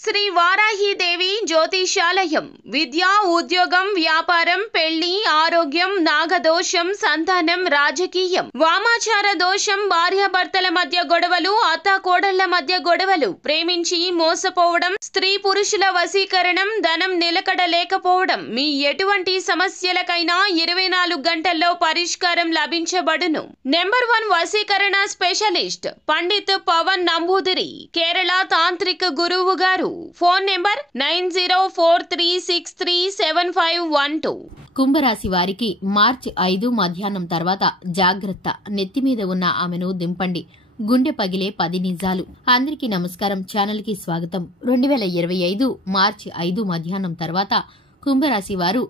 శ్రీ వారాహిదేవి జ్యోతిషాలయం విద్య, ఉద్యోగం, వ్యాపారం, పెళ్లి, ఆరోగ్యం, నాగదోషం, సంతానం, రాజకీయం, వామాచార దోషం, భార్యాభర్తల మధ్య గొడవలు, అత్తాకోడళ్ల మధ్య గొడవలు, ప్రేమించి మోసపోవడం, స్త్రీ పురుషుల వశీకరణం, ధనం నిలకడ లేకపోవడం, మీ ఎటువంటి సమస్యలకైనా 24 గంటల్లో పరిష్కారం లభించబడును. నెంబర్ 1 వశీకరణ స్పెషలిస్ట్ పండిత్ పవన్ నంబూదిరి, కేరళ తాంత్రిక గురువు గారు. Phone number 9043637512. కుంభరాశి వారికి మార్చి 5 మధ్యాహ్నం తర్వాత జాగ్రత్త. నెత్తి మీద ఉన్న ఆమెను దింపండి. గుండె పగిలే 10 నిజాలు. అందరికీ నమస్కారం. ఛానల్ కి స్వాగతం. 2025 మార్చి 5 మధ్యాహ్నం తర్వాత కుంభరాశి వారు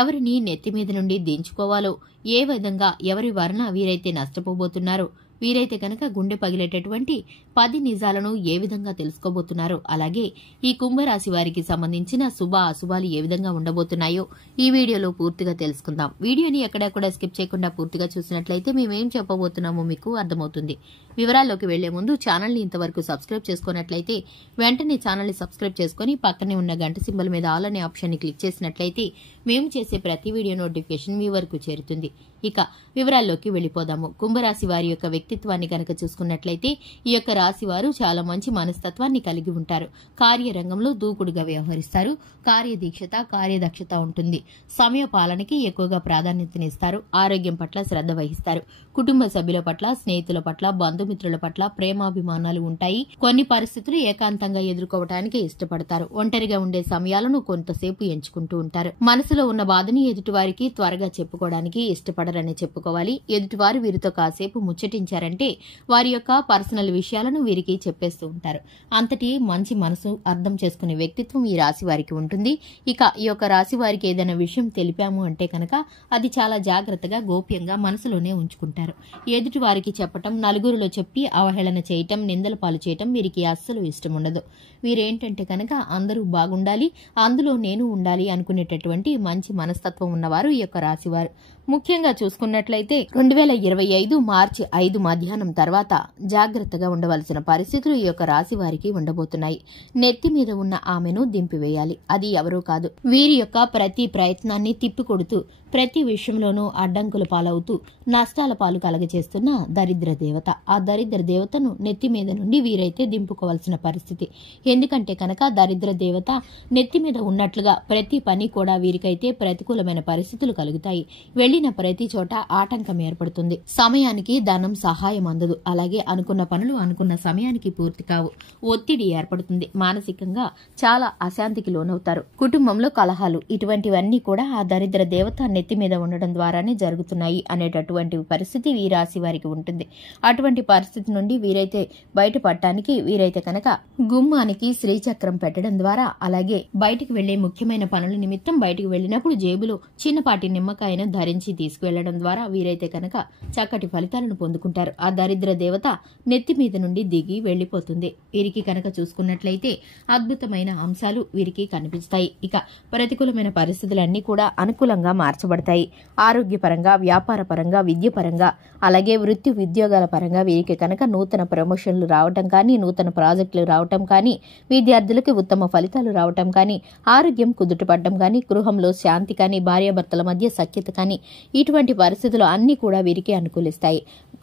ఎవరిని నెత్తి మీద నుండి దించుకోవాలో, ఏ విధంగా ఎవరి వలన వీరైతే నష్టపోబోతున్నారో, వీరైతే కనుక గుండె పగిలేటటువంటి 10 నిజాలను ఏ విధంగా తెలుసుకోబోతున్నారో, అలాగే ఈ కుంభరాశి వారికి సంబంధించిన శుభ అశుభాలు ఏ విధంగా ఉండబోతున్నాయో ఈ వీడియోలో పూర్తిగా తెలుసుకుందాం. వీడియోని ఎక్కడా స్కిప్ చేయకుండా పూర్తిగా చూసినట్లయితే మేమేం చెప్పబోతున్నామో మీకు అర్థమవుతుంది. వివరాల్లోకి వెళ్లే ముందు ఛానల్ ని ఇంతవరకు సబ్స్క్రైబ్ చేసుకున్నట్లయితే వెంటనే ఛానల్ ని సబ్స్క్రైబ్ చేసుకుని పక్కనే ఉన్న గంట సింబల్ మీద ఆల్ అనే ఆప్షన్ ని క్లిక్ చేసినట్లయితే మేము చేసే ప్రతి వీడియో నోటిఫికేషన్ మీ వరకు చేరుతుంది. ఇక వివరాల్లోకి వెళ్లిపోదాము. కుంభరాశి వారి యొక్క వ్యక్తిత్వాన్ని కనుక చూసుకున్నట్లయితే ఈ యొక్క రాశి వారు చాలా మంచి మనస్తత్వాన్ని కలిగి ఉంటారు. కార్యరంగంలో దూకుడుగా వ్యవహరిస్తారు. కార్యదీక్షత, కార్యదక్షత ఉంటుంది. సమయ పాలనకి ఎక్కువగా ప్రాధాన్యతనిస్తారు. ఆరోగ్యం పట్ల శ్రద్ధ వహిస్తారు. కుటుంబ సభ్యుల పట్ల, స్నేహితుల పట్ల, బంధుమిత్రుల పట్ల ప్రేమాభిమానాలు ఉంటాయి. కొన్ని పరిస్థితులు ఏకాంతంగా ఎదుర్కోవటానికి ఇష్టపడతారు. ఒంటరిగా ఉండే సమయాలను కొంతసేపు ఎంచుకుంటూ ఉంటారు. మనసులో ఉన్న బాధని ఎదుటివారికి త్వరగా చెప్పుకోవడానికి ఇష్టపడరని చెప్పుకోవాలి. ఎదుటివారు వీరితో కాసేపు ముచ్చటించారంటే వారి యొక్క పర్సనల్ విషయాలను వీరికి చెప్పేస్తూ ఉంటారు. అంతటి మంచి మనసు, అర్థం చేసుకునే వ్యక్తిత్వం ఈ రాశి వారికి ఉంటుంది. ఇక ఈ యొక్క రాశి వారికి ఏదైనా విషయం తెలిపాము అంటే కనుక అది చాలా జాగ్రత్తగా, గోప్యంగా మనసులోనే ఉంచుకుంటారు. ఎదుటి వారికి చెప్పటం, నలుగురిలో చెప్పి అవహేళన చేయటం, నిందల పాలు చేయటం వీరికి అస్సలు ఇష్టం ఉండదు. వీరేంటంటే కనుక అందరూ బాగుండాలి, అందులో నేను ఉండాలి అనుకునేటటువంటి మంచి మనస్తత్వం ఉన్నవారు ఈ యొక్క రాశివారు. ముఖ్యంగా చూసుకున్నట్లయితే 2025 మార్చి 5 మధ్యాహ్నం తర్వాత జాగ్రత్తగా ఉండవలసిన పరిస్థితులు ఈ యొక్క రాశి వారికి ఉండబోతున్నాయి. నెత్తి మీద ఉన్న ఆమెను దింపివేయాలి. అది ఎవరూ కాదు, వీరి యొక్క ప్రతి ప్రయత్నాన్ని తిప్పికొడుతూ, ప్రతి విషయంలోనూ అడ్డంకుల పాలవుతూ నష్టాల పాలు కలగజేస్తున్న దరిద్ర దేవత. ఆ దరిద్ర దేవతను నెత్తి మీద నుండి వీరైతే దింపుకోవాల్సిన పరిస్థితి. ఎందుకంటే కనుక దరిద్ర దేవత నెత్తి మీద ఉన్నట్లుగా ప్రతి పని కూడా వీరికైతే ప్రతికూలమైన పరిస్థితులు కలుగుతాయి. వెళ్లిన ప్రతి చోట ఆటంకం ఏర్పడుతుంది. సమయానికి ధనం సహాయం అందదు. అలాగే అనుకున్న పనులు అనుకున్న సమయానికి పూర్తి కావు. ఒత్తిడి ఏర్పడుతుంది. మానసికంగా చాలా అశాంతికి లోనవుతారు. కుటుంబంలో కలహాలు, ఇటువంటివన్నీ కూడా ఆ దరిద్ర దేవత నెత్తి మీద ఉండడం ద్వారానే జరుగుతున్నాయి అనేటటువంటి పరిస్థితి ఈ రాశి వారికి ఉంటుంది. అటువంటి పరిస్థితి నుండి వీరైతే బయటపడటానికి వీరైతే కనుక గుమ్మానికి శ్రీచక్రం పెట్టడం ద్వారా, అలాగే బయటికి వెళ్లే ముఖ్యమైన పనుల నిమిత్తం బయటికి వెళ్లినప్పుడు జేబులో చిన్నపాటి నిమ్మకాయను ధరించి తీసుకువెళ్లడం ద్వారా వీరైతే కనుక చక్కటి ఫలితాలను పొందుకుంటారు. ఆ దరిద్ర దేవత నెత్తి మీద నుండి దిగి వెళ్లిపోతుంది. వీరికి కనుక చూసుకున్నట్లయితే అద్భుతమైన అంశాలు వీరికి కనిపిస్తాయి. ఇక ప్రతికూలమైన పరిస్థితులన్నీ కూడా అనుకూలంగా మార్చబడతాయి. ఆరోగ్యపరంగా, వ్యాపార పరంగా, విద్యపరంగా, అలాగే వృత్తి ఉద్యోగాల పరంగా వీరికి కనుక నూతన ప్రమోషన్లు రావటం కానీ, నూతన ప్రాజెక్టులు రావటం కానీ, విద్యార్థులకు ఉత్తమ ఫలితాలు రావటం కానీ, ఆరోగ్యం కుదుటపడడం కానీ, గృహంలో శాంతి కానీ, భార్యాభర్తల మధ్య సఖ్యత కానీ, ఇటువంటి పరిస్థితులు అన్ని కూడా వీరికి అనుకూలిస్తాయి.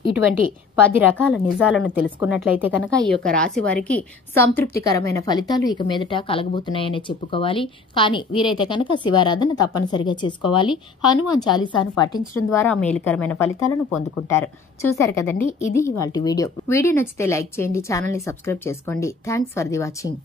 ఇటువంటి 10 రకాల నిజాలను తెలుసుకున్నట్లయితే కనుక ఈ యొక్క రాశి వారికి సంతృప్తికరమైన ఫలితాలు ఇక మీదట కలగబోతున్నాయని చెప్పుకోవాలి. కానీ వీరైతే కనుక శివారాధన తప్పనిసరిగా చేసుకోవాలి. హనుమాన్ చాలీసాను పఠించడం ద్వారా మేలుకరమైన ఫలితాలను పొందుకుంటారు. చూశారు కదండి, ఇది ఇవాల్టి వీడియో. వీడియో నచ్చితే లైక్ చేయండి, ఛానల్ ని సబ్స్క్రైబ్ చేసుకోండి. Thanks for the watching.